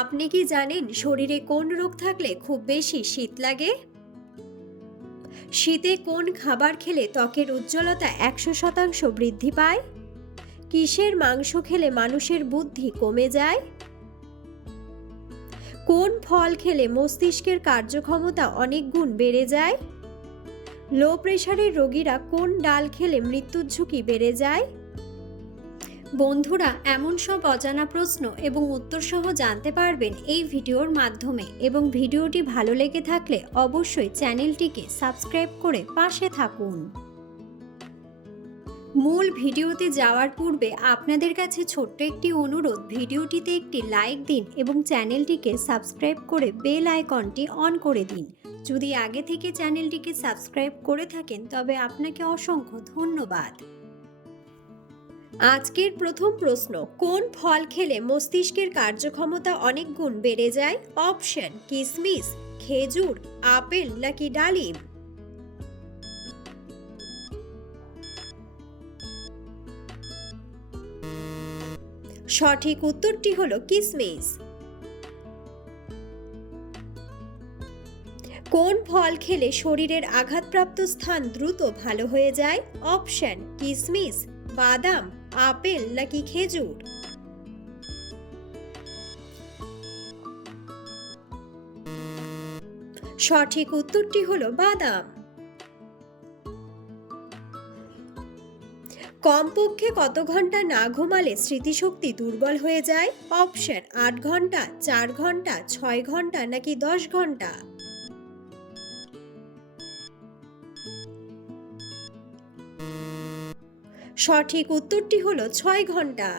আপনি কি জানেন শরীরে কোন রোগ থাকলে খুব বেশি শীত লাগে? শীতে কোন খাবার খেলে ত্বকের উজ্জ্বলতা 100% বৃদ্ধি পায়? কিসের মাংস খেলে মানুষের বুদ্ধি কমে যায়? কোন ফল খেলে মস্তিষ্কের কার্যক্ষমতা অনেক গুণ বেড়ে যায়? লো প্রেশারের রোগীরা কোন ডাল খেলে মৃত্যুর ঝুঁকি বেড়ে যায়? বন্ধুরা, এমন সব অজানা প্রশ্ন এবং উত্তর সহ জানতে পারবেন এই ভিডিওর মাধ্যমে, এবং ভিডিওটি ভালো লেগে থাকলে অবশ্যই চ্যানেলটিকে সাবস্ক্রাইব করে পাশে থাকুন। মূল ভিডিওতে যাওয়ার পূর্বে আপনাদের কাছে ছোট্ট একটি অনুরোধ, ভিডিওটিতে একটি লাইক দিন এবং চ্যানেলটিকে সাবস্ক্রাইব করে বেল আইকনটি অন করে দিন। যদি আগে থেকে চ্যানেলটিকে সাবস্ক্রাইব করে থাকেন তবে আপনাকে অসংখ্য ধন্যবাদ। আজকের প্রথম প্রশ্ন, কোন ফল খেলে মস্তিষ্কের কার্যক্ষমতা অনেক গুণ বেড়ে যায়? অপশন: কিশমিশ, খেজুর, আপেল নাকি ডালিম? সঠিক উত্তরটি হলো কিশমিশ। কোন ফল খেলে শরীরের আঘাতপ্রাপ্ত স্থান দ্রুত ভালো হয়ে যায়? অপশন: কিশমিশ, বাদাম, আপেল নাকি খেজুর? সঠিক উত্তরটি হলো বাদাম। কমপক্ষে কত ঘন্টা না ঘুমালে স্মৃতিশক্তি দুর্বল হয়ে যায়? অপশন: 8 ঘন্টা, 4 ঘন্টা, 6 ঘন্টা নাকি 10 ঘন্টা? সঠিক উত্তরটি হলো 6 ঘন্টা।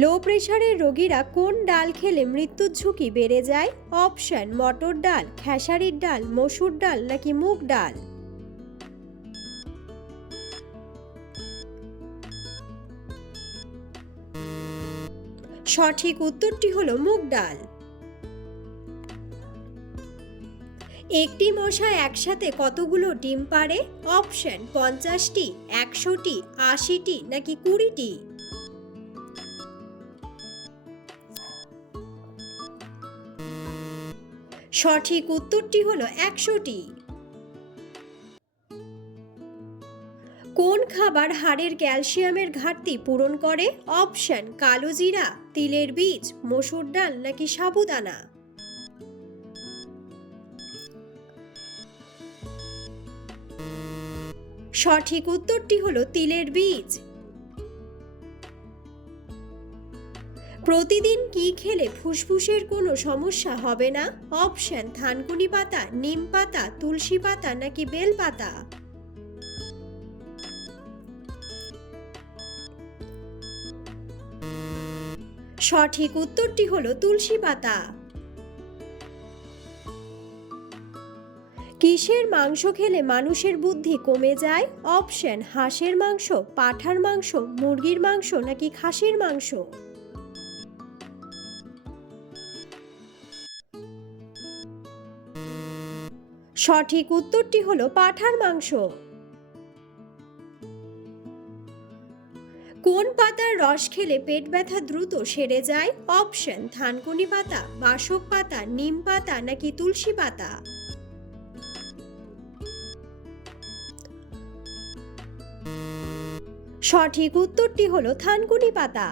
লো প্রেশারের রোগীরা কোন ডাল খেলে মৃত্যুর ঝুঁকি বেড়ে যায়? অপশন: মটর ডাল, খেসারির ডাল, মসুর ডাল নাকি মুগ ডাল? সঠিক উত্তরটি হলো মুগ ডাল। একটি মশা একসাথে কতগুলো ডিম পাড়ে? অপশন: 50টি, 100টি, 80টি নাকি 20টি? সঠিক উত্তরটি হলো 100টি। কোন খাবার হাড়ের ক্যালসিয়ামের ঘাটতি পূরণ করে? অপশন: কালো জিরা, তিলের বীজ, মসুর ডাল নাকি সাবুদানা? সঠিক উত্তরটি হলো তিলের বীজ। প্রতিদিন কি খেলে ফুসফুসের কোনো সমস্যা হবে না? অপশন: থানকুনি পাতা, নিম পাতা, তুলসী পাতা নাকি বেল পাতা? সঠিক উত্তরটি হলো তুলসী পাতা। কিসের মাংস খেলে মানুষের বুদ্ধি কমে যায়? অপশন: হাঁসের মাংস, পাঁঠার মাংস, মুরগির মাংস নাকি খাসির মাংস? সঠিক উত্তরটি হলো পাঁঠার মাংস। কোন পাতার রস খেলে পেট ব্যথা দ্রুত সেরে যায়? অপশন: থানকুনি পাতা, বাসক পাতা, নিম পাতা নাকি তুলসী পাতা? সঠিক উত্তরটি হলো থানকুনি পাতা।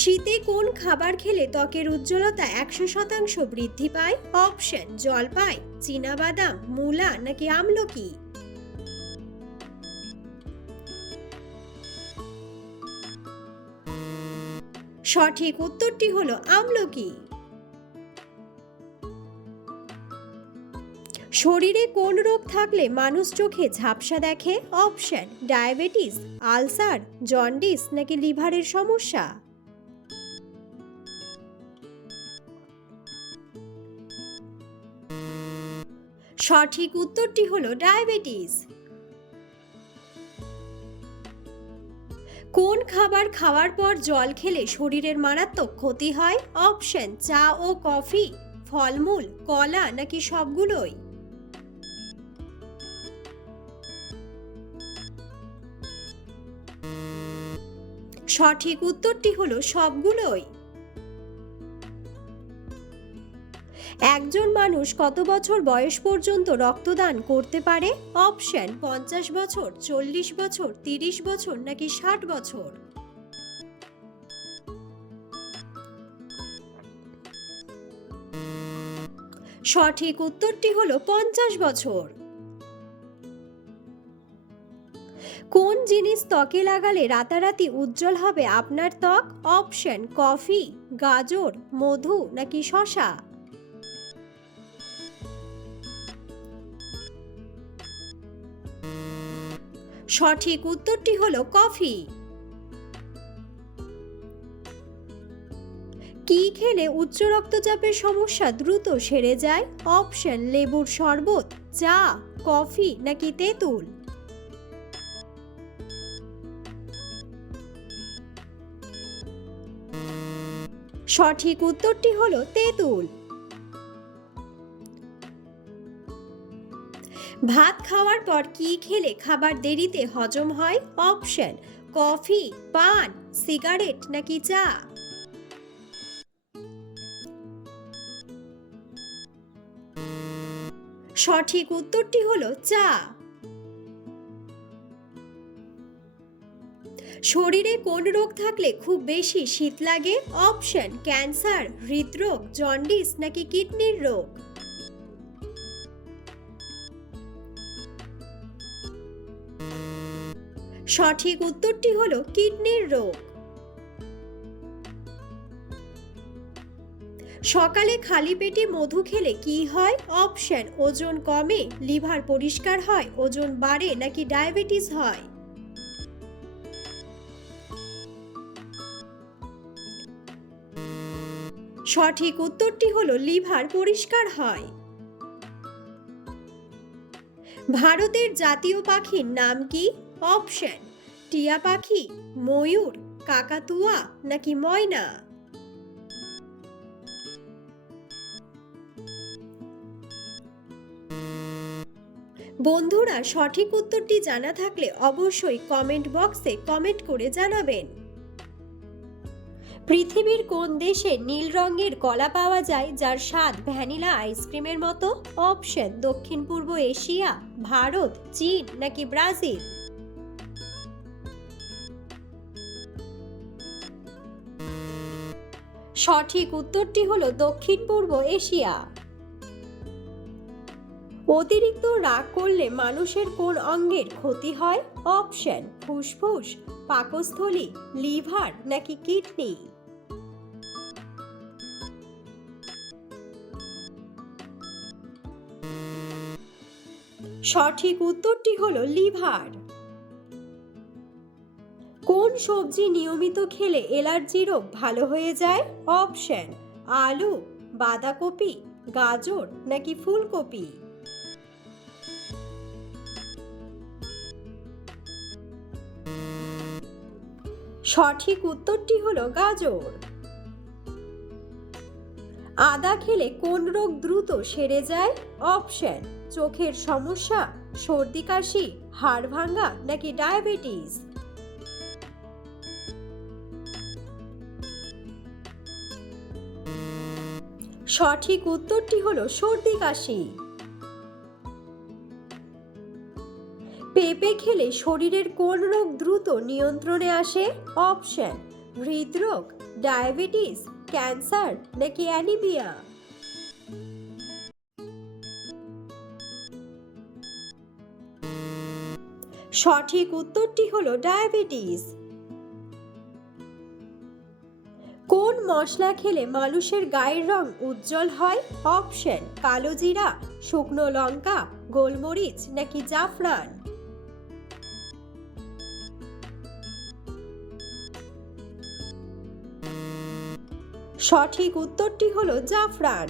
শীতে কোন খাবার খেলে ত্বকের উজ্জ্বলতা 100% বৃদ্ধি পায়? অপশন: জলপাই, চীনাবাদাম, মূলা নাকি আমলকি? সঠিক উত্তরটি হলো আমলকি। শরীরে কোন রোগ থাকলে মানুষ চোখে ঝাপসা দেখে? অপশন: ডায়াবেটিস, আলসার, জন্ডিস নাকি লিভারের সমস্যা? সঠিক উত্তরটি হলো ডায়াবেটিস। কোন খাবার খাওয়ার পর জল খেলে শরীরের মারাত্মক ক্ষতি হয়? অপশন: চা ও কফি, ফলমূল, কলা নাকি সবগুলোই? সঠিক উত্তরটি হলো সবগুলোই। একজন মানুষ কত বছর বয়স পর্যন্ত রক্তদান করতে পারে? অপশন 50 বছর, 40 বছর, 30 বছর নাকি 60 বছর। সঠিক উত্তরটি হলো 50 বছর। কোন জিনিস ত্বকে লাগালে রাতারাতি উজ্জ্বল হবে আপনার ত্বক? অপশন কফি, গাজর, মধু নাকি শসা। সঠিক উত্তরটি হলো কফি। কি খেলে উচ্চ রক্তচাপের সমস্যা দ্রুত সেরে যায়? অপশন লেবুর শরবত, চা, কফি নাকি তেঁতুল। সঠিক উত্তরটি হলো তেঁতুল। ভাত খাওয়ার পর কি খেলে খাবার দেরিতে হজম হয়? অপশন কফি, পান, সিগারেট নাকি চা। সঠিক উত্তরটি হলো চা। শরীরে কোন রোগ থাকলে খুব বেশি শীত লাগে? অপশন ক্যান্সার, হৃদরোগ, জন্ডিস নাকি কিডনির রোগ। সঠিক উত্তরটি হলো কিডনির রোগ। সকালে খালি পেটে মধু খেলে কি হয়? অপশন ওজন কমে, লিভার পরিষ্কার হয়, ওজন বাড়ে নাকি ডায়াবেটিস হয়। সঠিক উত্তরটি হলো লিভার পরিষ্কার হয়। ভারতের জাতীয় পাখির নাম কি? অপশন টিয়া পাখি, ময়ূর, কাকাতুয়া নাকি ময়না। বন্ধুরা, সঠিক উত্তরটি জানা থাকলে অবশ্যই কমেন্ট বক্সে কমেন্ট করে জানাবেন। পৃথিবীর কোন দেশে নীল রঙের কলা পাওয়া যায় যার স্বাদ ভ্যানিলা আইসক্রিমের মতো? অপশন দক্ষিণ পূর্ব এশিয়া, ভারত, চীন নাকি ব্রাজিল। সঠিক উত্তরটি হলো দক্ষিণ পূর্ব এশিয়া। অতিরিক্ত রাগ করলে মানুষের কোন অঙ্গের ক্ষতি হয়? অপশন ফুসফুস, পাকস্থলী, লিভার নাকি কিডনি। সঠিক উত্তরটি হলো লিভার। কোন সবজি নিয়মিত খেলে অ্যালার্জি রোগ ভালো হয়ে যায়? অপশন আলু, বাঁধাকপি, গাজর নাকি ফুলকপি। সঠিক উত্তরটি হলো গাজর। আদা খেলে কোন রোগ দ্রুত সেরে যায়? অপশন চোখের সমস্যা, সর্দি কাশি, হাড় ভাঙা নাকি ডায়াবেটিস। সঠিক উত্তরটি হলো সর্দি কাশি। পেঁপে খেলে শরীরের কোন রোগ দ্রুত নিয়ন্ত্রণে আসে? অপশন হৃদরোগ, ডায়াবেটিস, ক্যান্সার নাকি অ্যানিমিয়া। সঠিক উত্তরটি হলো ডায়াবেটিস। কোন মশলা খেলে মানুষের গায়ের রং উজ্জ্বল হয়? অপশন কালো জিরা, শুকনো লঙ্কা, গোলমরিচ নাকি জাফরান। সঠিক উত্তরটি হলো জাফরান।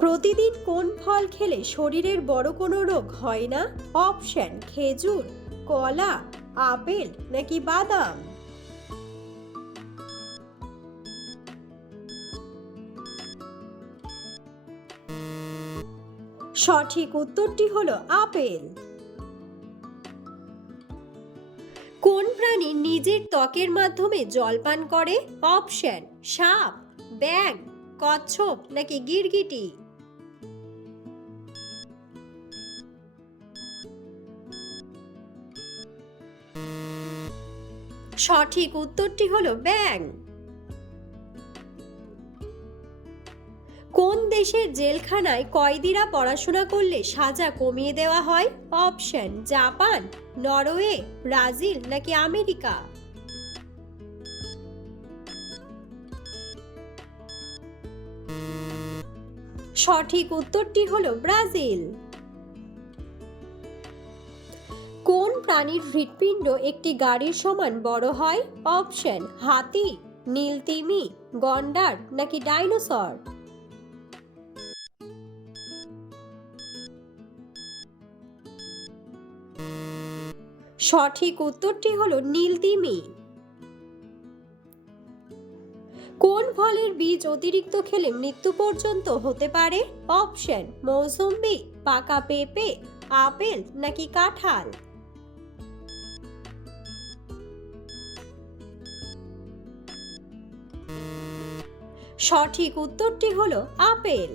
প্রতিদিন কোন ফল খেলে শরীরের বড় কোনো রোগ হয় না? অপশন খেজুর, কলা, আপেল নাকি বাদাম। সঠিক উত্তরটি হলো আপেল। প্রাণী নিজের ত্বকের মাধ্যমে জল পান করে? অপশন: সাপ, ব্যাঙ, কচ্ছপ নাকি গিরগিটি। সঠিক উত্তরটি হলো ব্যাঙ। কোন দেশের জেলখানায় কয়েদিরা পড়াশোনা করলে সাজা কমিয়ে দেওয়া হয়? অপশন: জাপান, নরওয়ে, ব্রাজিল নাকি আমেরিকা। সঠিক উত্তরটি হলো ব্রাজিল। কোন প্রাণীর হৃৎপিণ্ড একটি গাড়ির সমান বড় হয়? অপশন: হাতি, নীলতিমি, গন্ডার নাকি ডাইনোসর। সঠিক উত্তরটি হলো নীলতিমি। কোন ফলের বীজ অতিরিক্ত খেলে মৃত্যু পর্যন্ত হতে পারে? অপশন: মৌসুম্বি, পাকা পেঁপে, আপেল নাকি কাঁঠাল। সঠিক উত্তরটি হলো আপেল।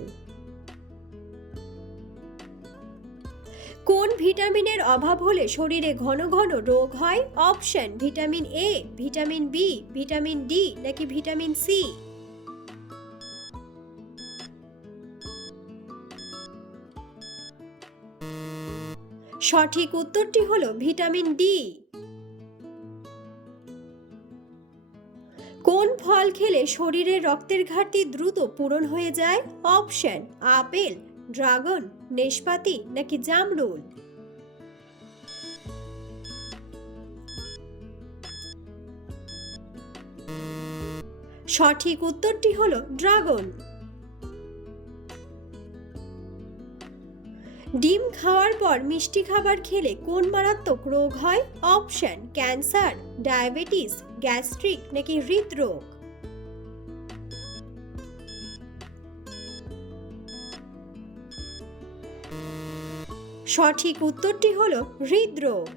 কোন ভিটামিনের অভাব হলে শরীরে ঘন ঘন রোগ হয়? Option: vitamin A, vitamin B, vitamin D নাকি ভিটামিন সি। সঠিক উত্তরটি হলো ভিটামিন ডি। কোন ফল খেলে শরীরের রক্তের ঘাটতি দ্রুত পূরণ হয়ে যায়? অপশন: আপেল, ড্রাগন, নেশপাতি নাকি জামরুল। সঠিক উত্তরটি হলো ড্রাগন। ডিম খাওয়ার পর মিষ্টি খাবার খেলে কোন মারাত্মক রোগ হয়? অপশন: ক্যান্সার, ডায়াবেটিস, গ্যাস্ট্রিক নাকি হৃদরোগ। সঠিক উত্তরটি হলো হৃদরোগ।